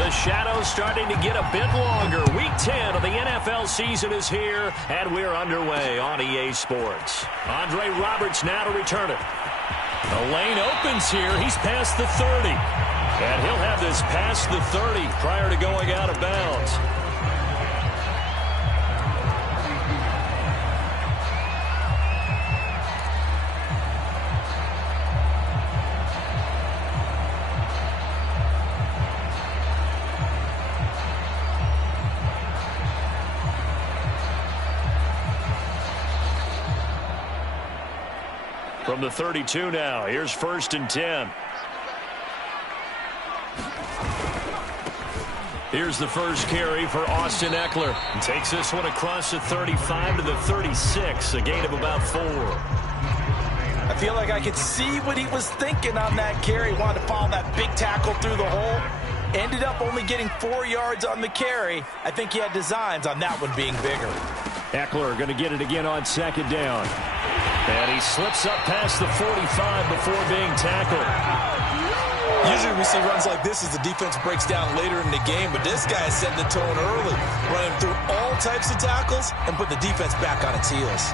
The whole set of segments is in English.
The shadow's starting to get a bit longer. Week 10 of the NFL season is here, and we're underway on EA Sports. Andre Roberts now to return it. The lane opens here. He's past the 30. And he'll have this past the 30 prior to going out of bounds. From the 32 now, here's 1st and 10. Here's the first carry for Austin Eckler. He takes this one across the 35 to the 36, a gain of about 4. I feel like I could see what he was thinking on that carry. Wanted to follow that big tackle through the hole. Ended up only getting 4 yards on the carry. I think he had designs on that one being bigger. Eckler going to get it again on 2nd down. And he slips up past the 45 before being tackled. Usually we see runs like this as the defense breaks down later in the game, but this guy is setting the tone early, running through all types of tackles and put the defense back on its heels.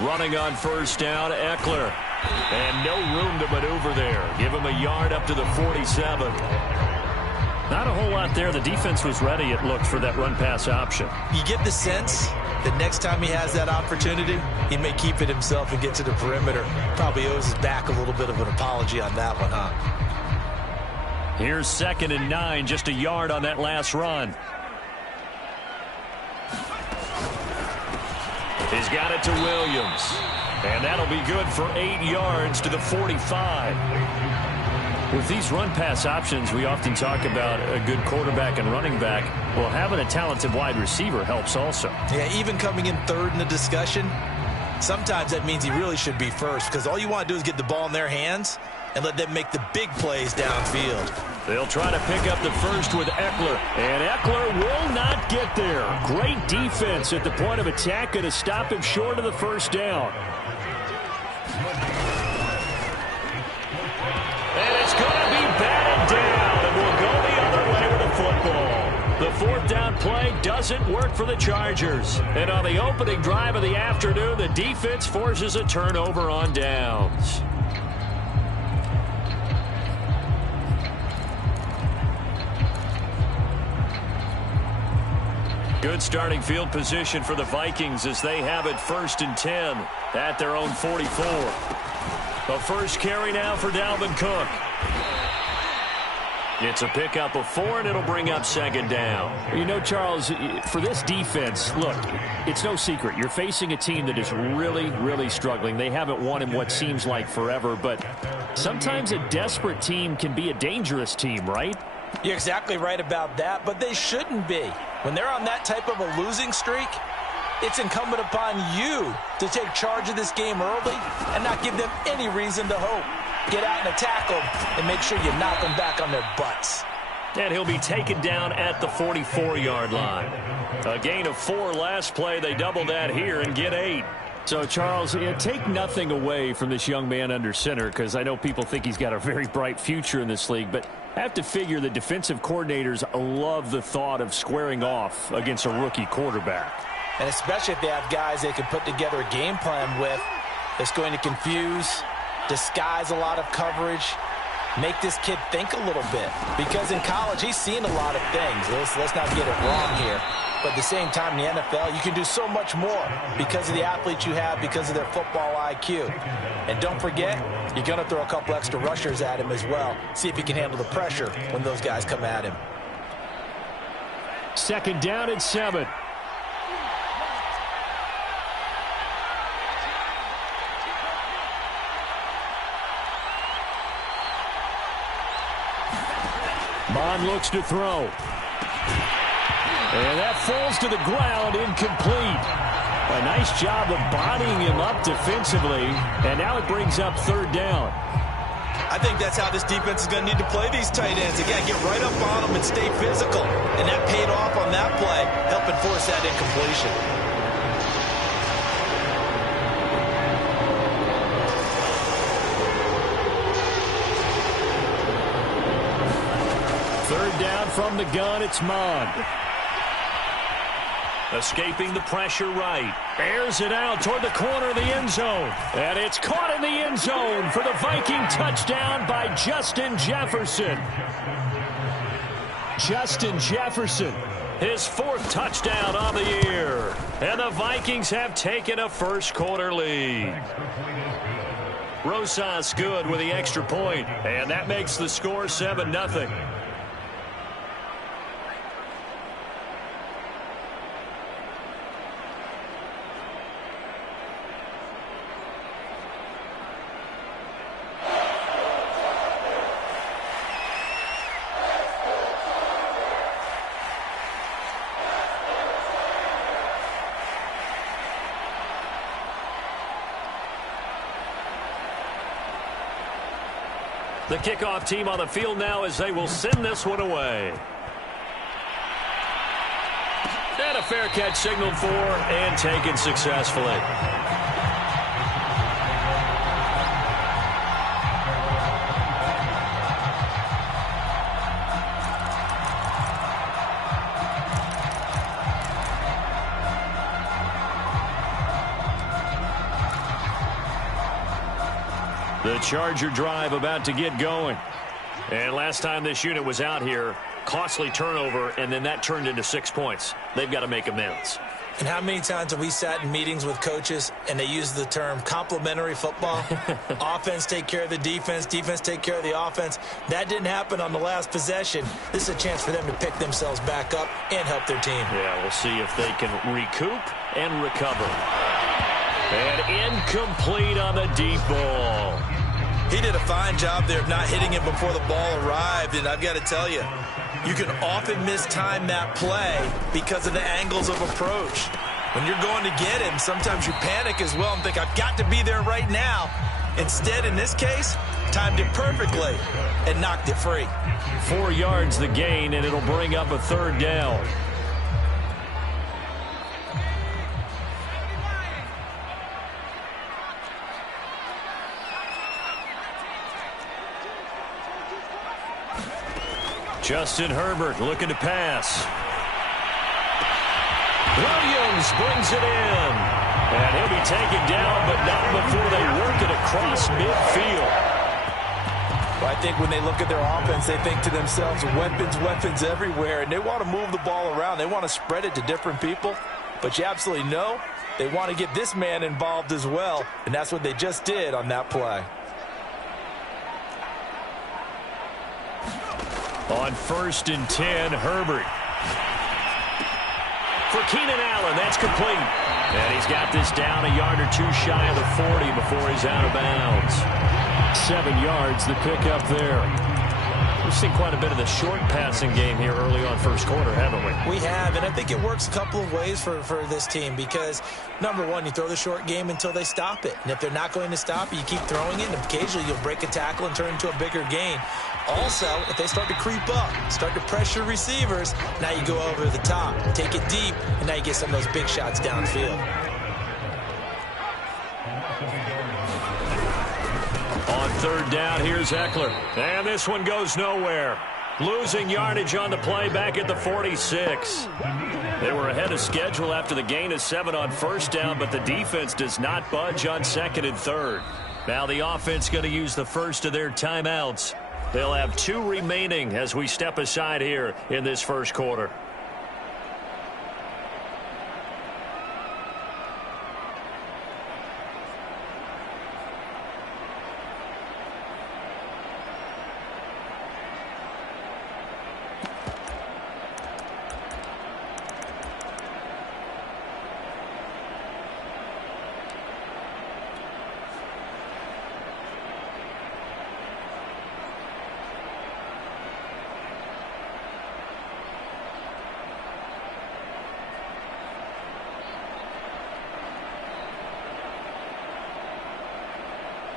Running on 1st down, Eckler. And no room to maneuver there. Give him a yard up to the 47. Not a whole lot there. The defense was ready, it looked, for that run-pass option. You get the sense that next time he has that opportunity, he may keep it himself and get to the perimeter. Probably owes his back a little bit of an apology on that one, huh? Here's 2nd and 9, just a yard on that last run. He's got it to Williams. And that'll be good for 8 yards to the 45. With these run-pass options, we often talk about a good quarterback and running back. Well, having a talented wide receiver helps also. Yeah, even coming in 3rd in the discussion, sometimes that means he really should be first, because all you want to do is get the ball in their hands and let them make the big plays downfield. They'll try to pick up the first with Eckler. And Eckler will not get there. Great defense at the point of attack, going to stop him short of the 1st down. And it's going to be batted down, and we'll go the other way with the football. The 4th down play doesn't work for the Chargers. And on the opening drive of the afternoon, the defense forces a turnover on downs. Good starting field position for the Vikings as they have it 1st and 10 at their own 44. The first carry now for Dalvin Cook. It's a pickup of 4, and it'll bring up second down. You know, Charles, for this defense, look, it's no secret. You're facing a team that is really, really struggling. They haven't won in what seems like forever, but sometimes a desperate team can be a dangerous team, right? You're exactly right about that, but they shouldn't be. When they're on that type of a losing streak, it's incumbent upon you to take charge of this game early and not give them any reason to hope. Get out and attack them and make sure you knock them back on their butts. And he'll be taken down at the 44-yard line. A gain of 4 last play. They double that here and get 8. So, Charles, take nothing away from this young man under center, because I know people think he's got a very bright future in this league, but I have to figure the defensive coordinators love the thought of squaring off against a rookie quarterback. And especially if they have guys they can put together a game plan with that's going to confuse, disguise a lot of coverage, make this kid think a little bit. Because in college, he's seen a lot of things. Let's not get it wrong here. But at the same time, in the NFL, you can do so much more because of the athletes you have, because of their football IQ. And don't forget, you're going to throw a couple extra rushers at him as well. See if he can handle the pressure when those guys come at him. Second down and 7. Bond looks to throw. And that falls to the ground, incomplete. A nice job of bodying him up defensively, and now it brings up third down. I think that's how this defense is going to need to play these tight ends. They got to get right up on them and stay physical. And that paid off on that play, helping force that incompletion. Third down from the gun, it's Mond. Escaping the pressure right. Airs it out toward the corner of the end zone. And it's caught in the end zone for the Viking touchdown by Justin Jefferson. Justin Jefferson, his 4th touchdown on the year. And the Vikings have taken a first-quarter lead. Rosas good with the extra point, and that makes the score 7-0. The kickoff team on the field now as they will send this one away. And a fair catch signaled for and taken successfully. The Charger drive about to get going. And last time this unit was out here, costly turnover, and then that turned into 6 points. They've got to make amends. And how many times have we sat in meetings with coaches and they use the term complementary football? Offense take care of the defense, defense take care of the offense. That didn't happen on the last possession. This is a chance for them to pick themselves back up and help their team. Yeah, we'll see if they can recoup and recover. And incomplete on the deep ball. He did a fine job there of not hitting him before the ball arrived, and I've got to tell you, you can often mistime that play because of the angles of approach. When you're going to get him, sometimes you panic as well and think, I've got to be there right now. Instead, in this case, timed it perfectly and knocked it free. 4 yards the gain, and it'll bring up a third down. Justin Herbert looking to pass. Williams brings it in. And he'll be taken down, but not before they work it across midfield. Well, I think when they look at their offense, they think to themselves, weapons, weapons everywhere, and they want to move the ball around. They want to spread it to different people. But you absolutely know they want to get this man involved as well, and that's what they just did on that play. On 1st and 10, Herbert. For Keenan Allen, that's complete. And he's got this down a yard or two shy of the 40 before he's out of bounds. 7 yards, the pickup there. We've seen quite a bit of the short passing game here early on first quarter, haven't we? We have, and I think it works a couple of ways for this team because, number one, you throw the short game until they stop it. And if they're not going to stop it, you keep throwing it, and occasionally you'll break a tackle and turn it into a bigger gain. Also, if they start to creep up, start to pressure receivers, now you go over the top, take it deep, and now you get some of those big shots downfield. On 3rd down, here's Eckler. And this one goes nowhere. Losing yardage on the play back at the 46. They were ahead of schedule after the gain of 7 on 1st down, but the defense does not budge on 2nd and 3rd. Now the offense going to use the first of their timeouts. They'll have 2 remaining as we step aside here in this first quarter.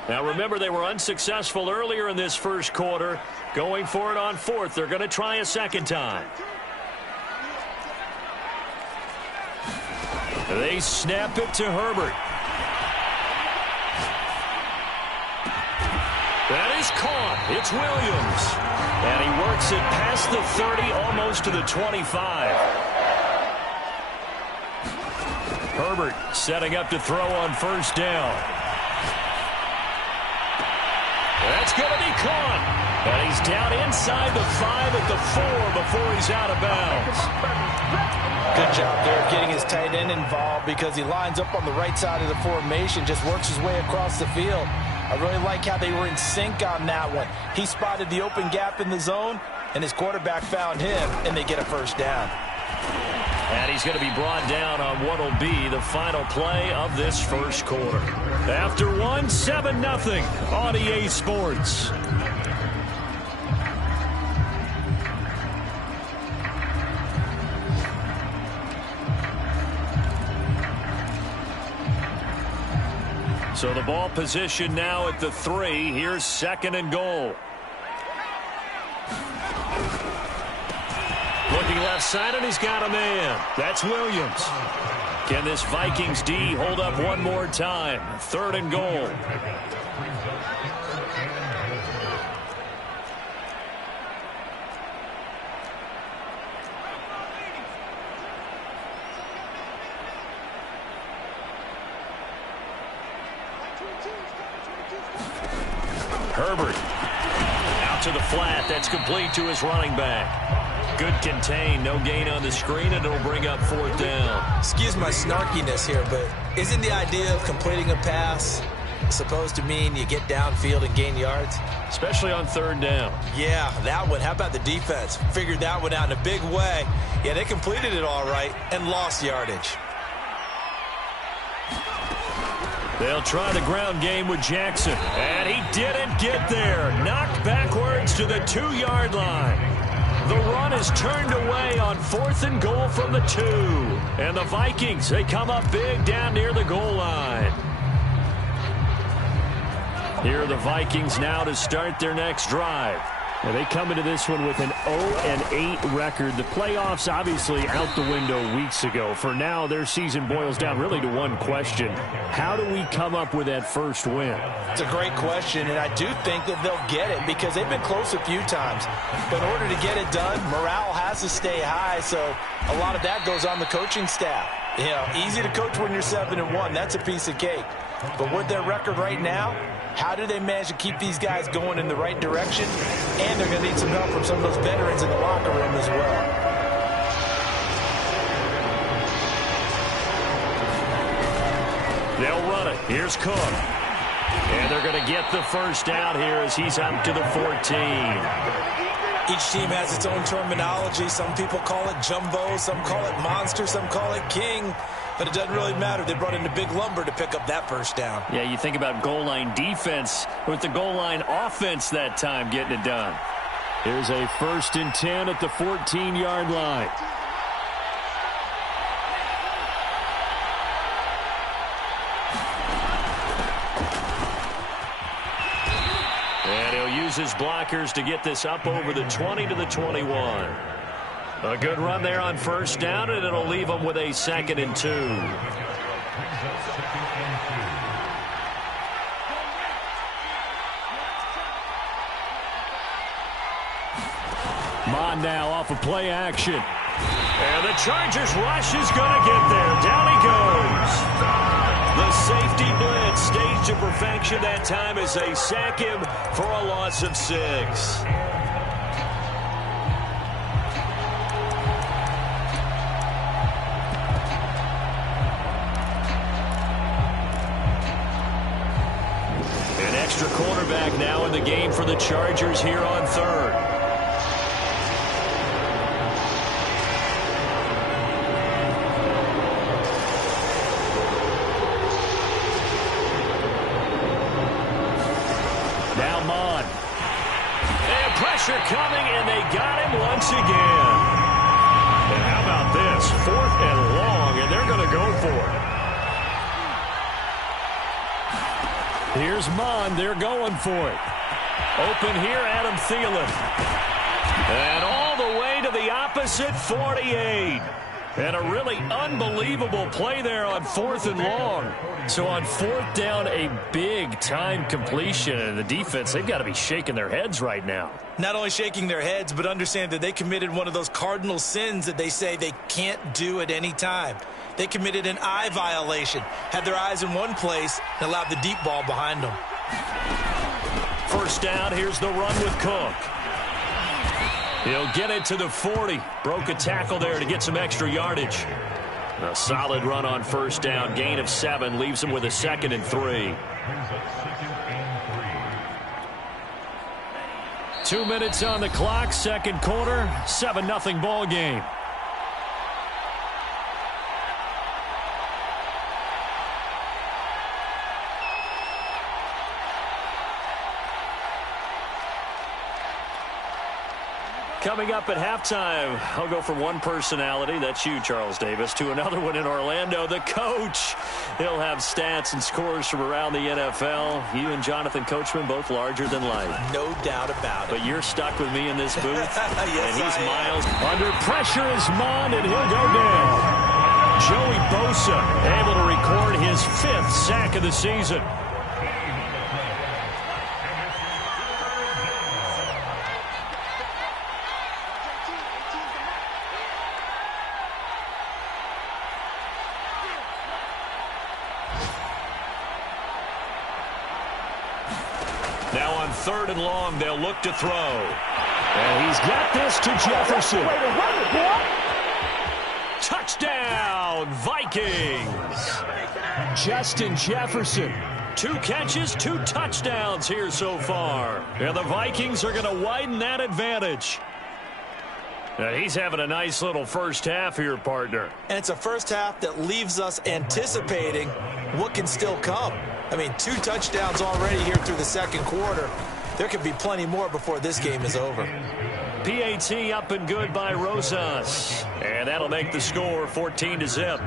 Now remember, they were unsuccessful earlier in this first quarter. Going for it on 4th. They're going to try a second time. They snap it to Herbert. That is caught. It's Williams. And he works it past the 30, almost to the 25. Herbert setting up to throw on 1st down. That's going to be caught. And he's down inside the 5 at the 4 before he's out of bounds. Good job there getting his tight end involved because he lines up on the right side of the formation, just works his way across the field. I really like how they were in sync on that one. He spotted the open gap in the zone, and his quarterback found him, and they get a 1st down. And he's going to be brought down on what will be the final play of this first quarter. After 7-0 on EA Sports. So the ball position now at the 3. Here's 2nd and goal. Looking left side, and he's got a man. That's Williams. Can this Vikings D hold up one more time? 3rd and goal. Herbert out to the flat. That's complete to his running back. Good contain, no gain on the screen, and it'll bring up 4th down. Excuse my snarkiness here, but isn't the idea of completing a pass supposed to mean you get downfield and gain yards? Especially on 3rd down. Yeah, that one. How about the defense? Figured that one out in a big way. Yeah, they completed it all right and lost yardage. They'll try the ground game with Jackson. And he didn't get there. Knocked backwards to the 2-yard line. The run is turned away on 4th and goal from the 2. And the Vikings, they come up big down near the goal line. Here are the Vikings now to start their next drive. Well, they come into this one with an 0-8 record. The playoffs obviously out the window weeks ago. For now, their season boils down really to one question. How do we come up with that first win? It's a great question, and I do think that they'll get it because they've been close a few times. But in order to get it done, morale has to stay high, so a lot of that goes on the coaching staff. You know, easy to coach when you're 7-1. That's a piece of cake. But with their record right now, how do they manage to keep these guys going in the right direction? And they're going to need some help from some of those veterans in the locker room as well. They'll run it. Here's Cook. And they're going to get the first down here as he's up to the 14. Each team has its own terminology. Some people call it jumbo, some call it monster, some call it king. But it doesn't really matter. They brought in the big lumber to pick up that first down. Yeah, you think about goal line defense with the goal line offense that time getting it done. Here's a 1st and 10 at the 14-yard line. And he'll use his blockers to get this up over the 20 to the 21. A good run there on 1st down, and it'll leave them with a 2nd and 2. Mon now off of play action. And the Chargers rush is going to get there. Down he goes. The safety blitz staged to perfection that time as they sack him for a loss of 6. An extra cornerback now in the game for the Chargers here on 3rd. Coming, and they got him once again. And how about this? 4th and long, and they're going to go for it. Here's Mon. They're going for it. Open here, Adam Thielen. And all the way to the opposite 48. And a really unbelievable play there on 4th and long. So on 4th down, a big-time completion. And the defense, they've got to be shaking their heads right now. Not only shaking their heads, but understand that they committed one of those cardinal sins that they say they can't do at any time. They committed an eye violation, had their eyes in one place, and allowed the deep ball behind them. 1st down, here's the run with Cook. He'll get it to the 40. Broke a tackle there to get some extra yardage. A solid run on 1st down. Gain of 7 leaves him with a 2nd and 3. 2 minutes on the clock. 2nd quarter. 7-0 ball game. Coming up at halftime, I'll go from one personality, that's you, Charles Davis, to another one in Orlando, the coach. He'll have stats and scores from around the NFL. You and Jonathan Coachman, both larger than life. No doubt about it. But you're stuck with me in this booth. Yes, and he's I am. miles. Under pressure is Mond, and he'll go down. Joey Bosa able to record his 5th sack of the season. Now on 3rd and long, they'll look to throw. And he's got this to Jefferson. Touchdown, Vikings. Justin Jefferson. 2 catches, 2 touchdowns here so far. And the Vikings are going to widen that advantage. Now he's having a nice little first half here, partner. And it's a first half that leaves us anticipating what can still come. I mean, 2 touchdowns already here through the 2nd quarter. There could be plenty more before this game is over. PAT up and good by Rosas. And that'll make the score 14-0.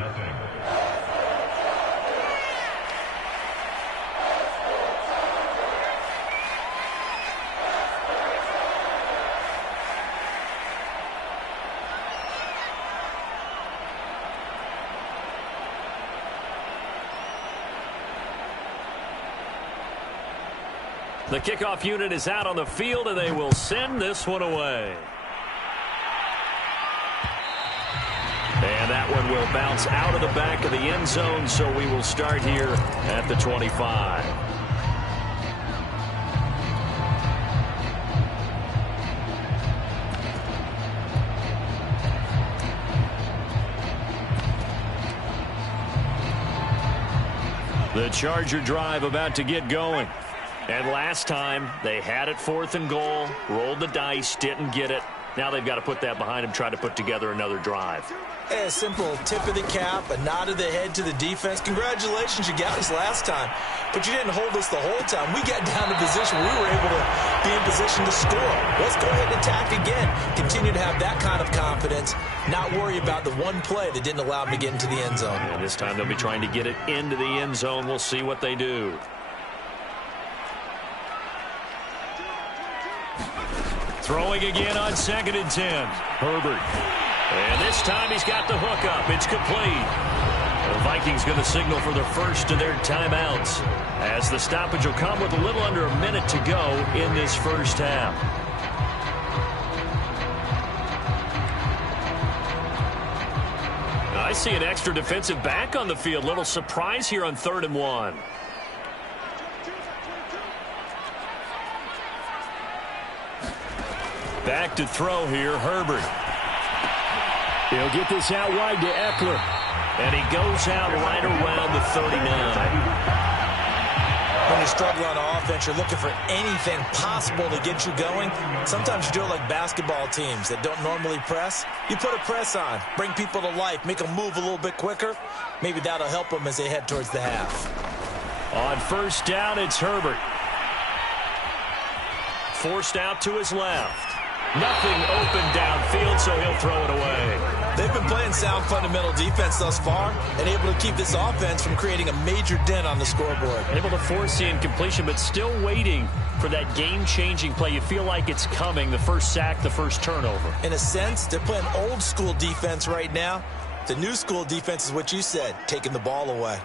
The kickoff unit is out on the field, and they will send this one away. And that one will bounce out of the back of the end zone, so we will start here at the 25. The Charger drive about to get going. And last time, they had it 4th and goal, rolled the dice, didn't get it. Now they've got to put that behind them, try to put together another drive. A simple tip of the cap, a nod of the head to the defense. Congratulations, you got us last time. But you didn't hold us the whole time. We got down to position where we were able to be in position to score. Let's go ahead and attack again. Continue to have that kind of confidence, not worry about the one play that didn't allow them to get into the end zone. And this time they'll be trying to get it into the end zone. We'll see what they do. Throwing again on 2nd and 10. Herbert. And this time he's got the hook up. It's complete. The Vikings going to signal for the first of their timeouts, as the stoppage will come with a little under a minute to go in this first half. I see an extra defensive back on the field. Little surprise here on 3rd and 1. Back to throw here, Herbert. He'll get this out wide to Eckler. And he goes out right around the 39. When you struggle on offense, you're looking for anything possible to get you going. Sometimes you do it like basketball teams that don't normally press. You put a press on, bring people to life, make them move a little bit quicker. Maybe that'll help them as they head towards the half. On 1st down, it's Herbert. Forced out to his left. Nothing open downfield, so he'll throw it away. They've been playing sound fundamental defense thus far and able to keep this offense from creating a major dent on the scoreboard. Able to force the incompletion, but still waiting for that game-changing play. You feel like it's coming, the first sack, the first turnover. In a sense, they're playing old-school defense right now. The new-school defense is what you said, taking the ball away.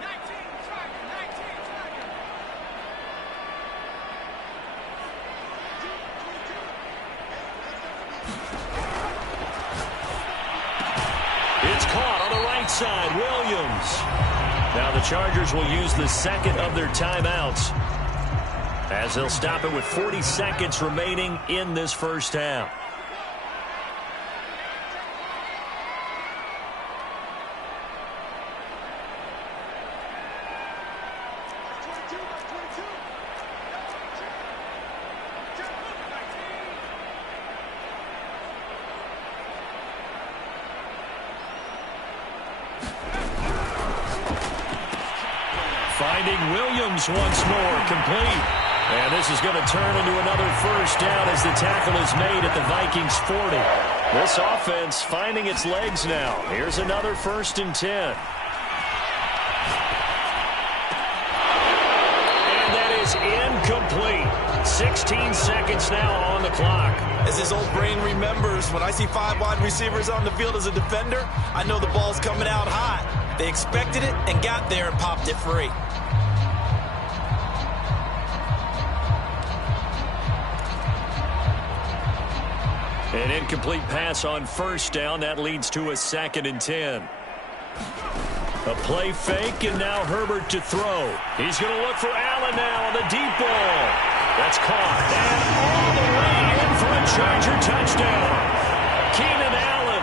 It's caught on the right side, Williams. Now the Chargers will use the second of their timeouts, as they'll stop it with 40 seconds remaining in this first half. Finding Williams once more, complete. And this is going to turn into another first down as the tackle is made at the Vikings 40. This offense finding its legs now. Here's another 1st and 10. And that is incomplete. 16 seconds now on the clock. As his old brain remembers, when I see 5 wide receivers on the field as a defender, I know the ball's coming out hot. They expected it and got there and popped it free. An incomplete pass on 1st down. That leads to a 2nd and 10. A play fake, and now Herbert to throw. He's going to look for Allen now on the deep ball. That's caught. And all the way in for a Charger touchdown. Keenan Allen,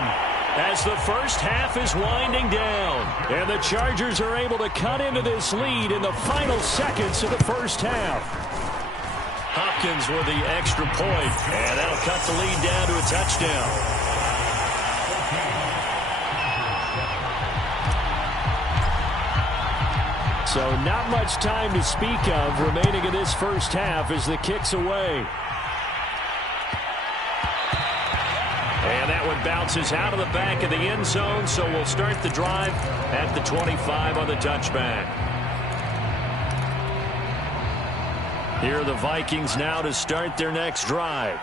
as the first half is winding down. And the Chargers are able to cut into this lead in the final seconds of the first half. Hopkins with the extra point, and that'll cut the lead down to a touchdown. So not much time to speak of remaining in this first half as the kick's away. And that one bounces out of the back of the end zone, so we'll start the drive at the 25 on the touchback. Here are the Vikings now to start their next drive.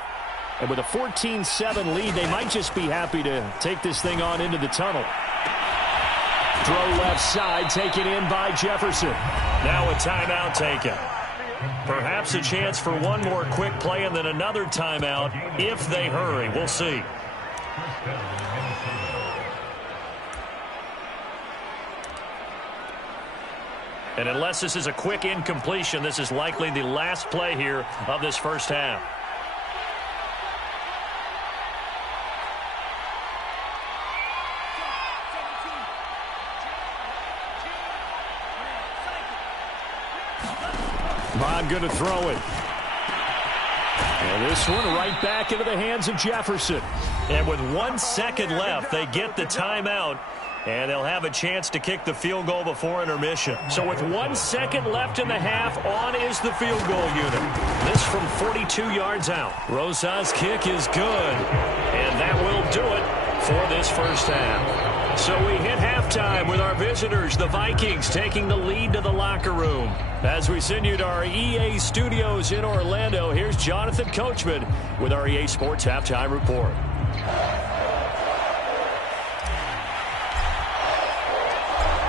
And with a 14-7 lead, they might just be happy to take this thing on into the tunnel. Throw left side, taken in by Jefferson. Now a timeout taken. Perhaps a chance for one more quick play and then another timeout if they hurry. We'll see. And unless this is a quick incompletion, this is likely the last play here of this first half. Bond going to throw it. And this one right back into the hands of Jefferson. And with 1 second left, they get the timeout. And they'll have a chance to kick the field goal before intermission. So with 1 second left in the half, on is the field goal unit. This from 42 yards out. Rosa's kick is good. And that will do it for this first half. So we hit halftime with our visitors, the Vikings, taking the lead to the locker room. As we send you to our EA studios in Orlando, here's Jonathan Coachman with our EA Sports Halftime Report.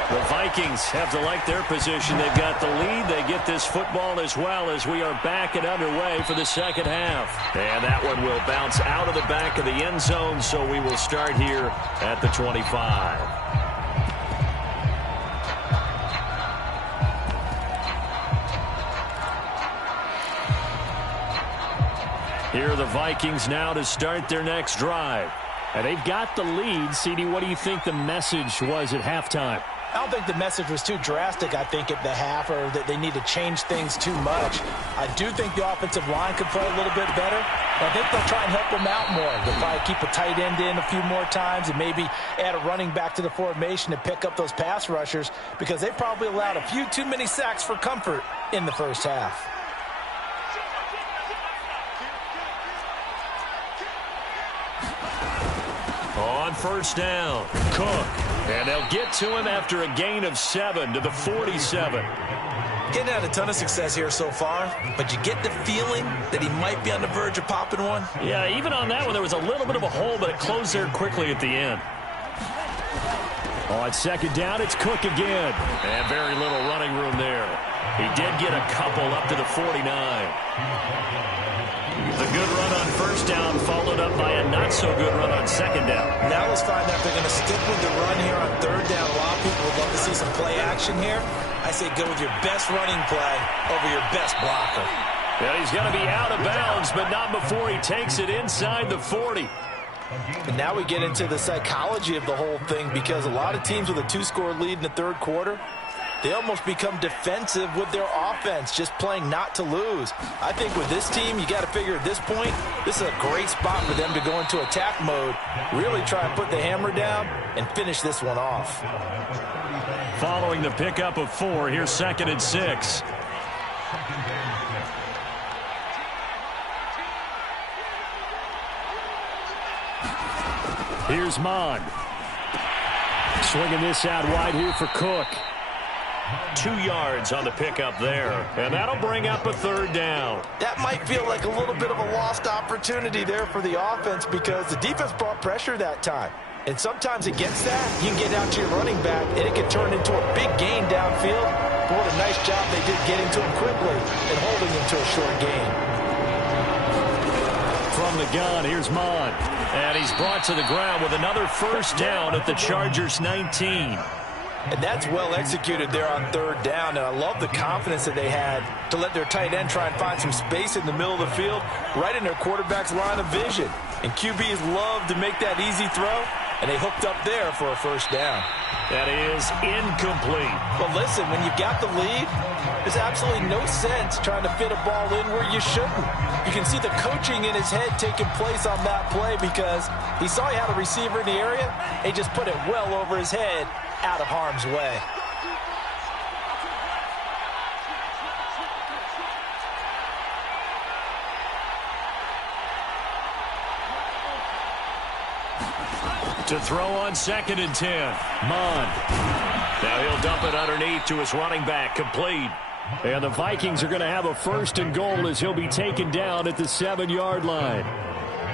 The Vikings have to like their position. They've got the lead. They get this football as well as we are back and underway for the second half. And that one will bounce out of the back of the end zone, so we will start here at the 25. Here are the Vikings now to start their next drive. And they've got the lead. CD, what do you think the message was at halftime? I don't think the message was too drastic, I think, at the half, or that they need to change things too much. I do think the offensive line could play a little bit better. I think they'll try and help them out more. They'll probably keep a tight end in a few more times and maybe add a running back to the formation to pick up those pass rushers, because they probably allowed a few too many sacks for comfort in the first half. On first down, Cook. And they'll get to him after a gain of 7 to the 47. Getting had a ton of success here so far, but you get the feeling that he might be on the verge of popping one. Yeah, even on that one, there was a little bit of a hole, but it closed there quickly at the end. On second down, it's Cook again. And very little running room there. He did get a couple up to the 49. The good run on first down followed up by a not-so-good run on second down. Now let's find out if they're going to stick with the run here on third down. A lot of people would love to see some play action here. I say go with your best running play over your best blocker. And he's going to be out of bounds, but not before he takes it inside the 40. And now we get into the psychology of the whole thing, because a lot of teams with a 2-score lead in the third quarter, they almost become defensive with their offense, just playing not to lose. I think with this team, you got to figure at this point, this is a great spot for them to go into attack mode, really try and put the hammer down and finish this one off. Following the pickup of 4, here's 2nd and 6. Here's Mond. Swinging this out wide here for Cook. 2 yards on the pickup there. And that'll bring up a third down. That might feel like a little bit of a lost opportunity there for the offense, because the defense brought pressure that time. And sometimes against that, you can get out to your running back, and it can turn into a big gain downfield. But what a nice job they did getting to him quickly and holding him to a short gain. From the gun, here's Mond. And he's brought to the ground with another first down at the Chargers' 19. And that's well executed there on third down. And I love the confidence that they had to let their tight end try and find some space in the middle of the field, right in their quarterback's line of vision. And QBs love to make that easy throw, and they hooked up there for a first down. That is incomplete. Well, listen, when you've got the lead, there's absolutely no sense trying to fit a ball in where you shouldn't. You can see the coaching in his head taking place on that play, because he saw he had a receiver in the area. He just put it well over his head, out of harm's way. To throw on 2nd and 10. Mond. Now he'll dump it underneath to his running back, complete. And the Vikings are going to have a 1st and goal as he'll be taken down at the 7-yard line.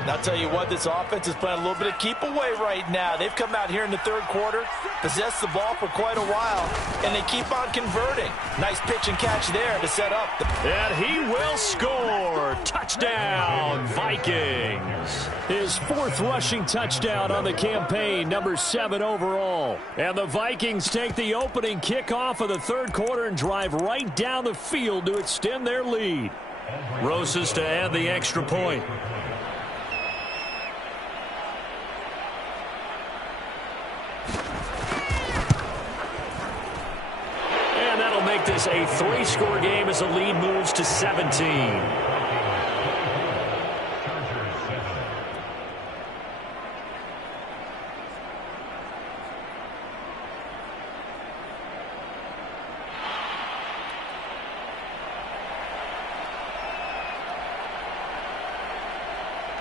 And I'll tell you what, this offense is playing a little bit of keep away right now. They've come out here in the third quarter, possessed the ball for quite a while, and they keep on converting. Nice pitch and catch there to set up. And he will score. Touchdown, Vikings. His 4th rushing touchdown on the campaign, number 7 overall. And the Vikings take the opening kickoff of the third quarter and drive right down the field to extend their lead. Rosas to add the extra point. this a 3-score game as the lead moves to 17.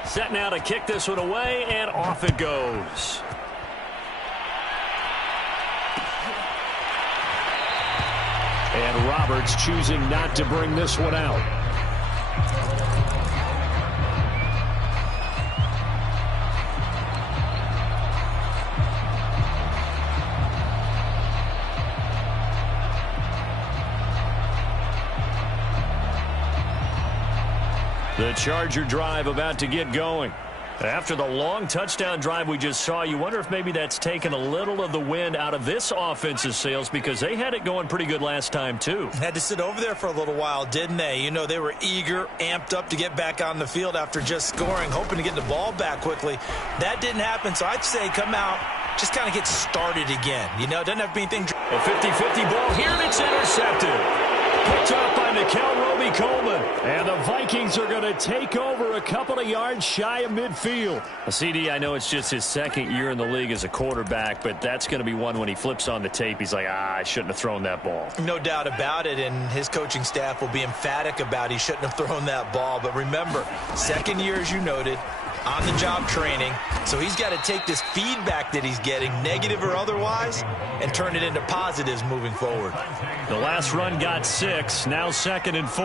Set now to kick this one away, and off it goes. And Roberts choosing not to bring this one out. The Charger drive about to get going. After the long touchdown drive we just saw, you wonder if maybe that's taken a little of the wind out of this offense's sails, because they had it going pretty good last time too. Had to sit over there for a little while, didn't they? You know, they were eager, amped up to get back on the field after just scoring, hoping to get the ball back quickly. That didn't happen, so I'd say come out, just kind of get started again. You know, it doesn't have to be anything. A 50-50 ball here, and it's intercepted. Picked up by Nickel Roby-Coleman. And the Vikings are going to take over a couple of yards shy of midfield. CD, I know it's just his second year in the league as a quarterback, but that's going to be one when he flips on the tape. He's like, I shouldn't have thrown that ball. No doubt about it, and his coaching staff will be emphatic about he shouldn't have thrown that ball. But remember, second year, as you noted, on-the-job training. So he's got to take this feedback that he's getting, negative or otherwise, and turn it into positives moving forward. The last run got 6, now 2nd and 4.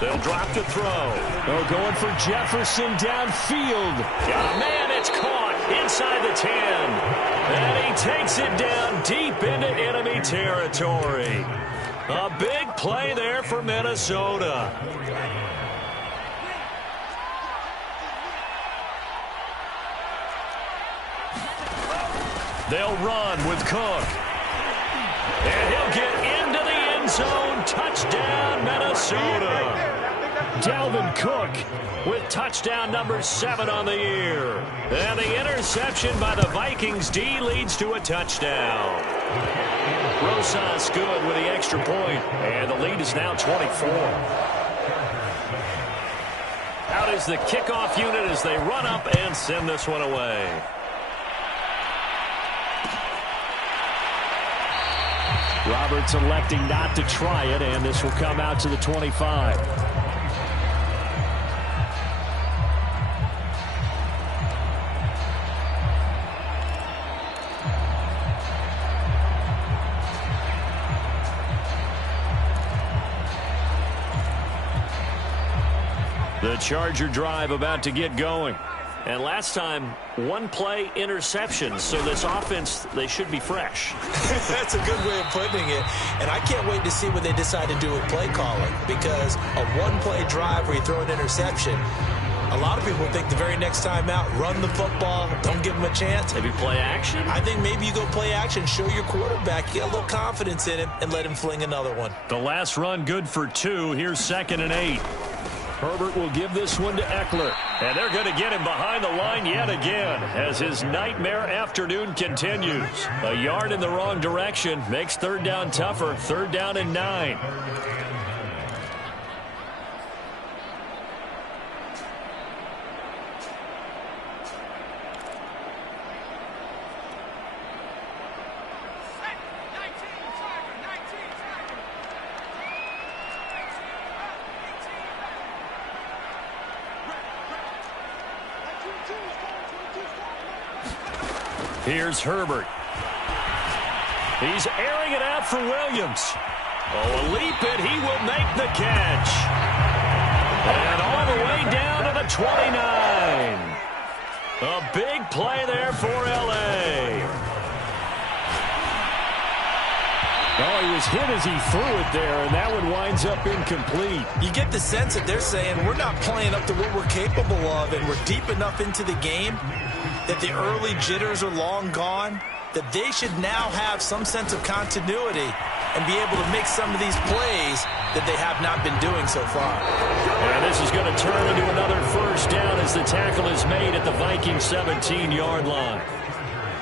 They'll drop to throw. Oh, going for Jefferson downfield. Got a man, it's caught inside the 10. And he takes it down deep into enemy territory. A big play there for Minnesota. They'll run with Cook. And he'll get into the end zone. Touchdown, Minnesota. Dalvin Cook with touchdown number 7 on the year. And the interception by the Vikings D leads to a touchdown. Rosas good with the extra point. And the lead is now 24. Out is the kickoff unit as they run up and send this one away. Roberts electing not to try it, and this will come out to the 25. The Charger drive about to get going. And last time, 1 play interception. So this offense, they should be fresh. That's a good way of putting it. And I can't wait to see what they decide to do with play calling. Because a 1-play drive where you throw an interception, a lot of people think the very next time out, run the football, don't give them a chance. Maybe play action? I think maybe you go play action, show your quarterback, get a little confidence in him, and let him fling another one. The last run good for 2. Here's 2nd and 8. Herbert will give this one to Eckler. And they're going to get him behind the line yet again as his nightmare afternoon continues. A yard in the wrong direction makes 3rd down tougher. 3rd down and 9. Here's Herbert. He's airing it out for Williams. Oh, a leap, and he will make the catch. And all the way down to the 29. A big play there for L.A. Oh, he was hit as he threw it there, and that one winds up incomplete. You get the sense that they're saying we're not playing up to what we're capable of, and we're deep enough into the game that the early jitters are long gone, that they should now have some sense of continuity and be able to make some of these plays that they have not been doing so far. And this is going to turn into another 1st down as the tackle is made at the Vikings 17-yard line.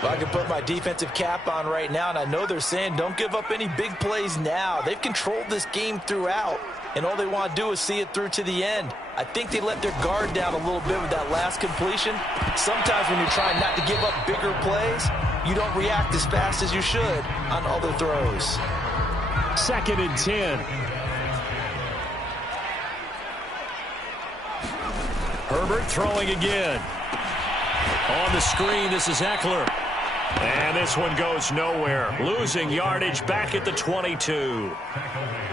Well, I can put my defensive cap on right now, and I know they're saying don't give up any big plays now. They've controlled this game throughout, and all they want to do is see it through to the end. I think they let their guard down a little bit with that last completion. Sometimes when you're trying not to give up bigger plays, you don't react as fast as you should on other throws. 2nd and 10. Herbert throwing again. On the screen, this is Eckler. And this one goes nowhere. Losing yardage back at the 22.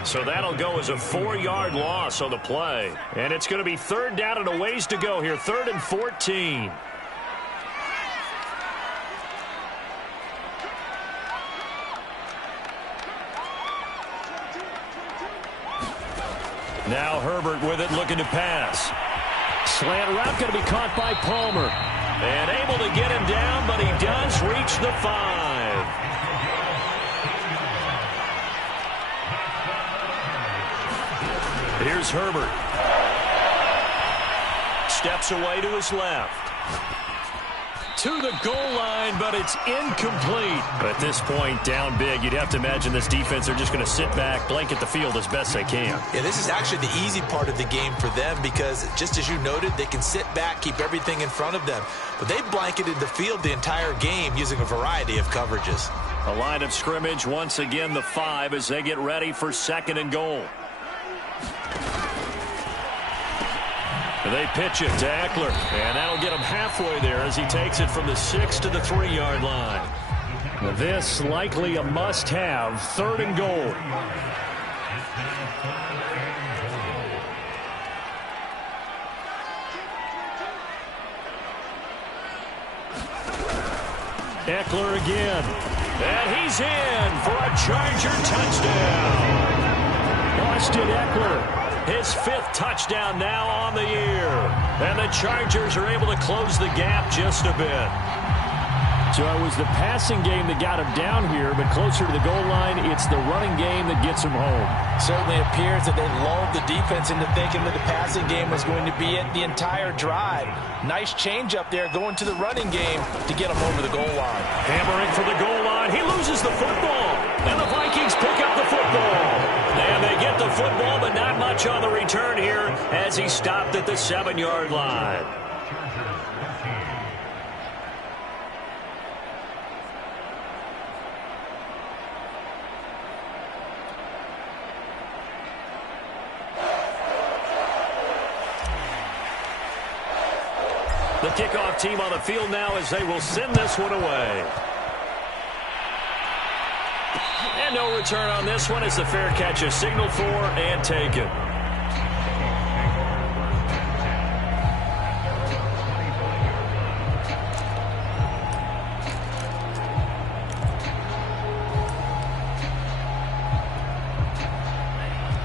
So that'll go as a 4-yard loss on the play. And it's going to be 3rd down and a ways to go here. 3rd and 14. Now Herbert with it, looking to pass. Slant route going to be caught by Palmer. And able to get him down, but he does reach the 5. Here's Herbert. Steps away to his left. To the goal line, but it's incomplete. At this point, down big, you'd have to imagine this defense are just going to sit back, blanket the field as best they can. Yeah, this is actually the easy part of the game for them because, just as you noted, they can sit back, keep everything in front of them. But they blanketed the field the entire game using a variety of coverages. A line of scrimmage, once again, the 5 as they get ready for 2nd and goal. They pitch it to Eckler, and that'll get him halfway there as he takes it from the 6 to the 3-yard line. This likely a must-have, 3rd and goal. Eckler again, and he's in for a Charger touchdown. Austin Eckler. His 5th touchdown now on the year. And the Chargers are able to close the gap just a bit. So it was the passing game that got him down here, but closer to the goal line, it's the running game that gets him home. Certainly appears that they lulled the defense into thinking that the passing game was going to be it the entire drive. Nice change up there going to the running game to get him over the goal line. Hammering for the goal line. He loses the football. And the Vikings pick up the football. And they get the football, but not much on the return here as he stopped at the 7-yard line. The kickoff team on the field now as they will send this one away. And no return on this one as the fair catch is signaled for and taken.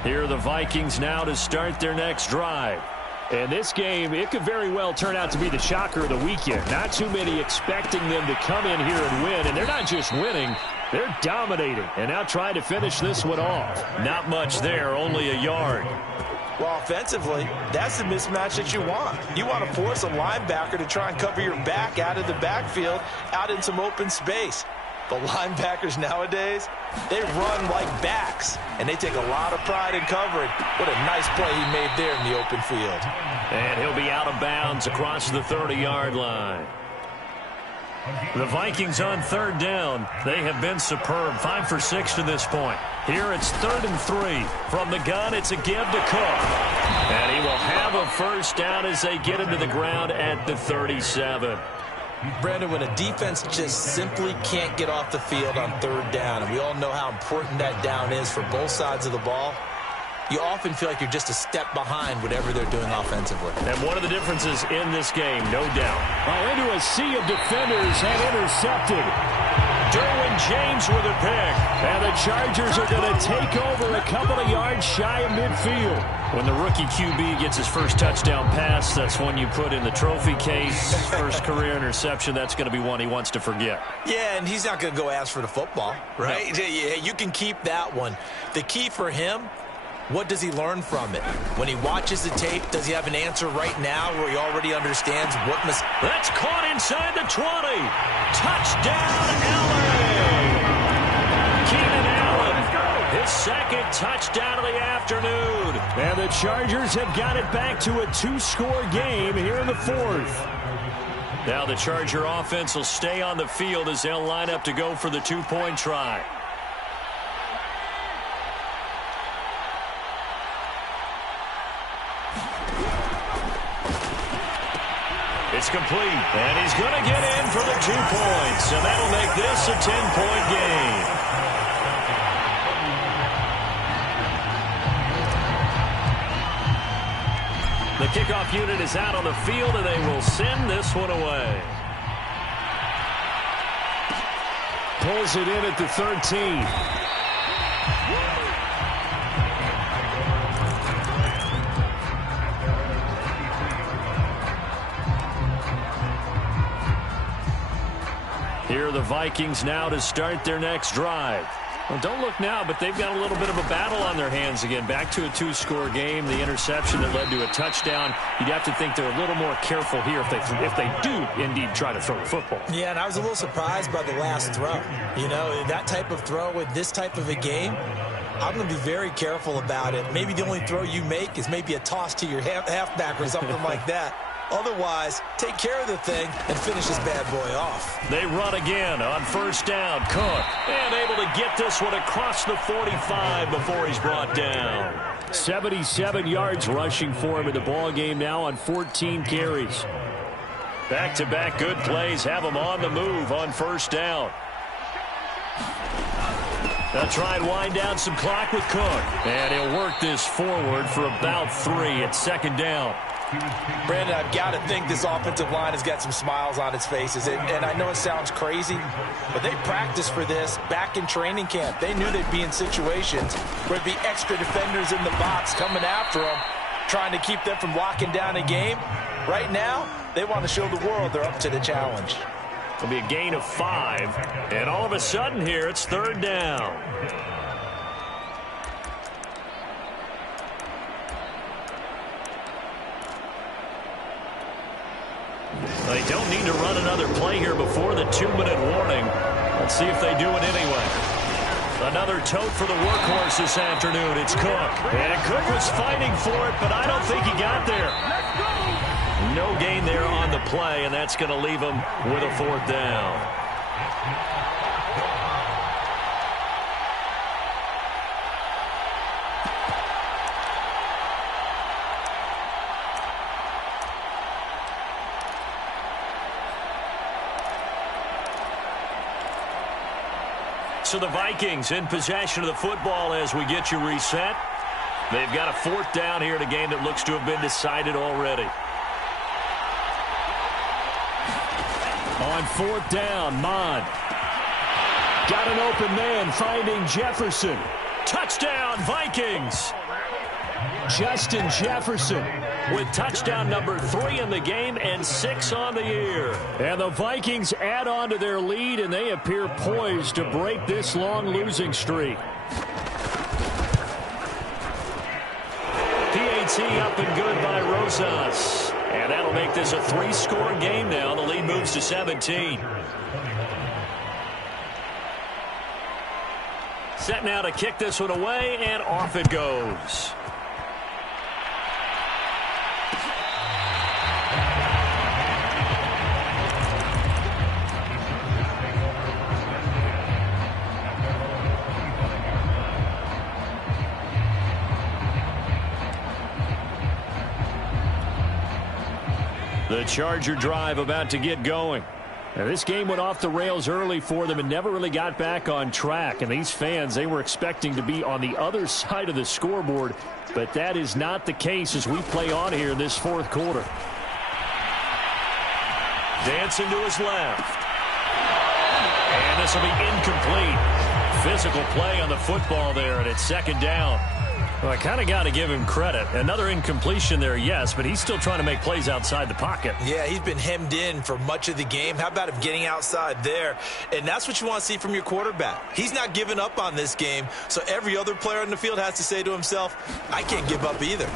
Here are the Vikings now to start their next drive. And this game, it could very well turn out to be the shocker of the weekend. Not too many expecting them to come in here and win. And they're not just winning, they're dominating. And now trying to finish this one off. Not much there, only a yard. Well, offensively, that's the mismatch that you want. You want to force a linebacker to try and cover your back out of the backfield, out in some open space. The linebackers nowadays, they run like backs, and they take a lot of pride in covering. What a nice play he made there in the open field. And he'll be out of bounds across the 30-yard line. The Vikings on 3rd down. They have been superb. 5 for 6 to this point. Here it's 3rd and 3. From the gun, it's a give to Cook. And he will have a first down as they get him to the ground at the 37. Brandon, when a defense just simply can't get off the field on 3rd down, and we all know how important that down is for both sides of the ball, you often feel like you're just a step behind whatever they're doing offensively. And one of the differences in this game, no doubt. Into a sea of defenders and intercepted. Derwin James with a pick. And the Chargers are going to take over a couple of yards shy of midfield. When the rookie QB gets his first touchdown pass, that's one you put in the trophy case. First career interception, that's going to be one he wants to forget. Yeah, and he's not going to go ask for the football, right? No. Yeah, you can keep that one. The key for him What does he learn from it? When he watches the tape, does he have an answer right now where he already understands what must... That's caught inside the 20. Touchdown, LA! Keenan Allen, his second touchdown of the afternoon. And the Chargers have got it back to a 2-score game here in the fourth. Now the Charger offense will stay on the field as they'll line up to go for the 2-point try. It's complete, and he's going to get in for the 2 points, and that'll make this a 10-point game. The kickoff unit is out on the field, and they will send this one away. Pulls it in at the 13. Here are the Vikings now to start their next drive. Well, don't look now, but they've got a little bit of a battle on their hands again. Back to a 2-score game. The interception that led to a touchdown. You'd have to think they're a little more careful here if they do indeed try to throw the football. Yeah, and I was a little surprised by the last throw. You know, that type of throw with this type of a game, I'm going to be very careful about it. Maybe the only throw you make is maybe a toss to your halfback or something like that. Otherwise, take care of the thing and finish this bad boy off. They run again on first down. Cook, and able to get this one across the 45 before he's brought down. 77 yards rushing for him in the ball game now on 14 carries. Back-to-back good plays have him on the move on first down. They'll try and wind down some clock with Cook. And he'll work this forward for about 3 at second down. Brandon, I've got to think this offensive line has got some smiles on its faces. And I know it sounds crazy, but they practiced for this back in training camp. They knew they'd be in situations where there'd be extra defenders in the box coming after them, trying to keep them from locking down a game. Right now, they want to show the world they're up to the challenge. It'll be a gain of 5. And all of a sudden here, it's third down. They don't need to run another play here before the 2-minute warning. Let's see if they do it anyway. Another tote for the workhorse this afternoon. It's Cook. And Cook was fighting for it, but I don't think he got there. No gain there on the play, and that's going to leave him with a fourth down. So the Vikings in possession of the football as we get you reset. They've got a fourth down here in a game that looks to have been decided already. On fourth down, Mon. Got an open man, finding Jefferson. Touchdown, Vikings! Justin Jefferson with touchdown number 3 in the game and 6 on the year. And the Vikings add on to their lead, and they appear poised to break this long losing streak. PAT up and good by Rosas. And that'll make this a 3-score game now. The lead moves to 17. Set now to kick this one away, and off it goes. The Charger drive about to get going. Now, this game went off the rails early for them and never really got back on track. And these fans, they were expecting to be on the other side of the scoreboard. But that is not the case as we play on here in this fourth quarter. Dancing to his left. And this will be incomplete. Physical play on the football there, and it's second down. Well, I kind of got to give him credit. Another incompletion there, yes, but he's still trying to make plays outside the pocket. Yeah, he's been hemmed in for much of the game. How about him getting outside there? And that's what you want to see from your quarterback. He's not giving up on this game, so every other player on the field has to say to himself, I can't give up either.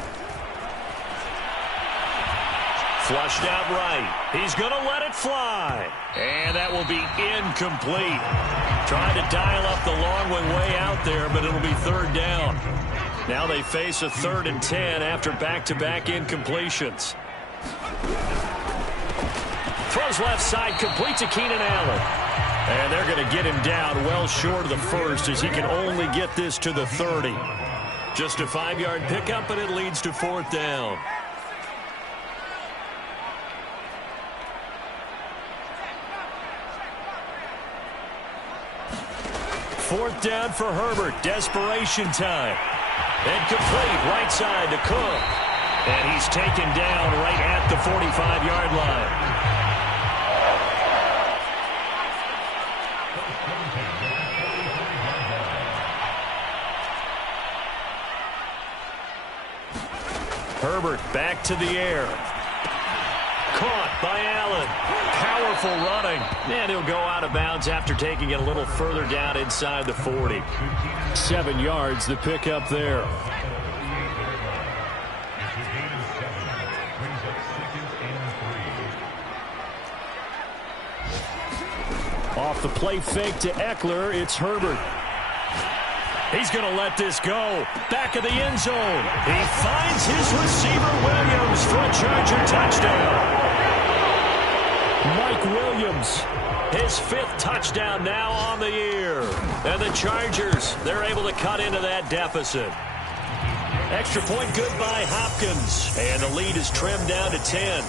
Flushed out right. He's going to let it fly. And that will be incomplete. Trying to dial up the long one way out there, but it'll be third down. Now they face a 3rd and 10 after back-to-back incompletions. Throws left side, complete to Keenan Allen. And they're going to get him down well short of the first as he can only get this to the 30. Just a 5-yard pickup, and it leads to 4th down. 4th down for Herbert. Desperation time. And complete right side to Cook. And he's taken down right at the 45-yard line. Herbert back to the air. Caught by Allen. Powerful running. And he'll go out of bounds after taking it a little further down inside the 40. 7 yards, the pickup there. Off the play fake to Eckler, it's Herbert. He's going to let this go. Back of the end zone. He finds his receiver, Williams, for a Charger touchdown. Mike Williams. His 5th touchdown now on the year. And the Chargers, they're able to cut into that deficit. Extra point good by Hopkins. And the lead is trimmed down to 10.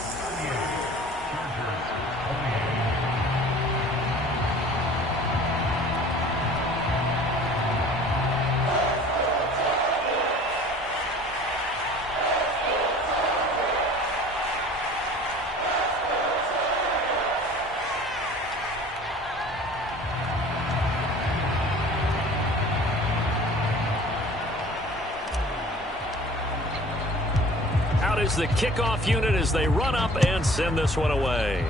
Is the kickoff unit as they run up and send this one away.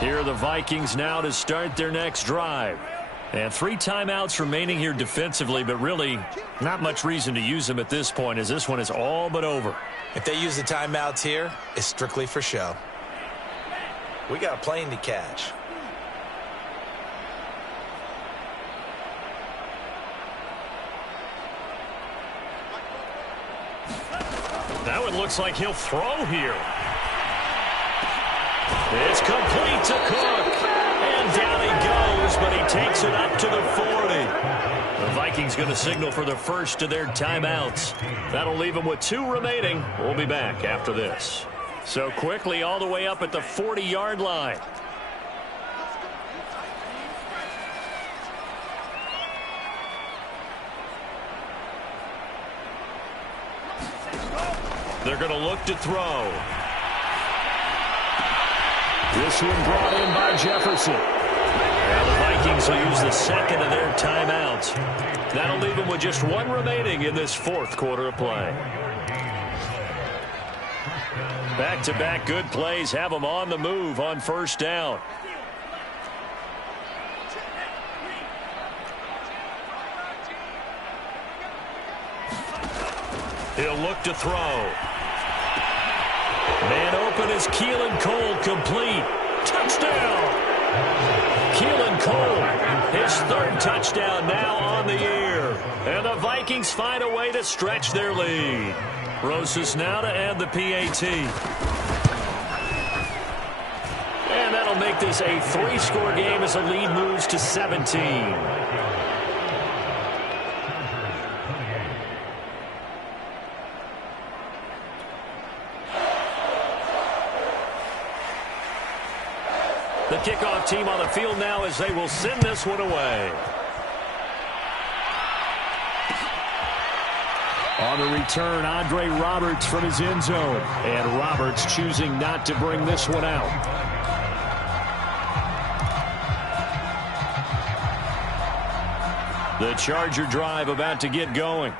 Here are the Vikings now to start their next drive. And 3 timeouts remaining here defensively, but really not much reason to use them at this point as this one is all but over. If they use the timeouts here, it's strictly for show. We got a plane to catch. Now it looks like he'll throw here. It's complete to Cook. And down he goes, but he takes it up to the 40. The Vikings going to signal for the first of their timeouts. That'll leave them with 2 remaining. We'll be back after this. So quickly all the way up at the 40-yard line. They're going to look to throw. This one brought in by Jefferson. And the Vikings will use the second of their timeouts. That'll leave them with just 1 remaining in this 4th quarter of play. Back-to-back good plays have them on the move on 1st down. He'll look to throw. Man open is Keelan Cole, complete. Touchdown! Keelan Cole, his 3rd touchdown now on the year. And the Vikings find a way to stretch their lead. Rosas now to add the PAT. And that'll make this a 3-score game as the lead moves to 17. The kickoff team on the field now as they will send this one away. On the return, Andre Roberts from his end zone. And Roberts choosing not to bring this one out. The Charger drive about to get going.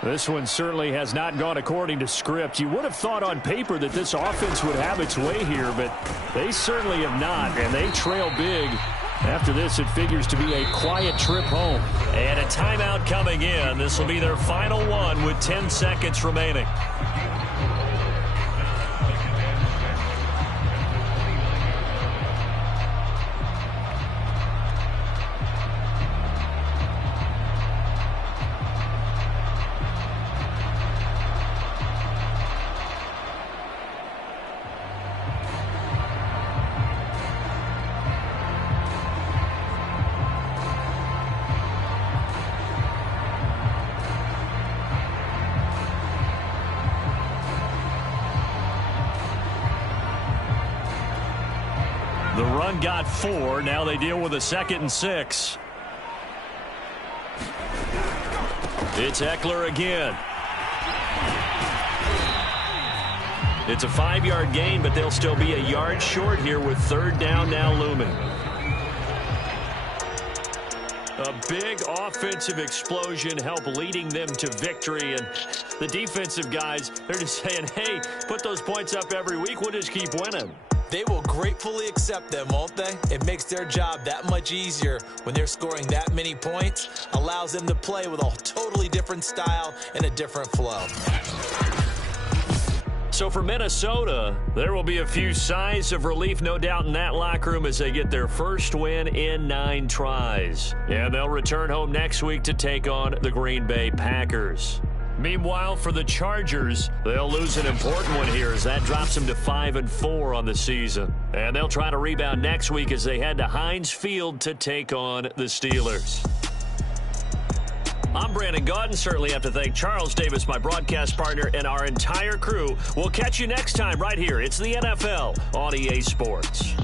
This one certainly has not gone according to script. You would have thought on paper that this offense would have its way here, but they certainly have not, and they trail big. After this, it figures to be a quiet trip home. And a timeout coming in. This will be their final one with 10 seconds remaining. The run got 4. Now they deal with a 2nd and 6. It's Eckler again. It's a 5-yard gain, but they'll still be a yard short here with 3rd down now looming. A big offensive explosion helped leading them to victory. And the defensive guys, they're just saying, hey, put those points up every week. We'll just keep winning. They will gratefully accept them, won't they? It makes their job that much easier when they're scoring that many points. Allows them to play with a totally different style and a different flow. So for Minnesota, there will be a few sighs of relief, no doubt, in that locker room as they get their first win in 9 tries. And they'll return home next week to take on the Green Bay Packers. Meanwhile, for the Chargers, they'll lose an important one here as that drops them to 5-4 on the season. And they'll try to rebound next week as they head to Heinz Field to take on the Steelers. I'm Brandon Gaudin. Certainly have to thank Charles Davis, my broadcast partner, and our entire crew. We'll catch you next time right here. It's the NFL on EA Sports.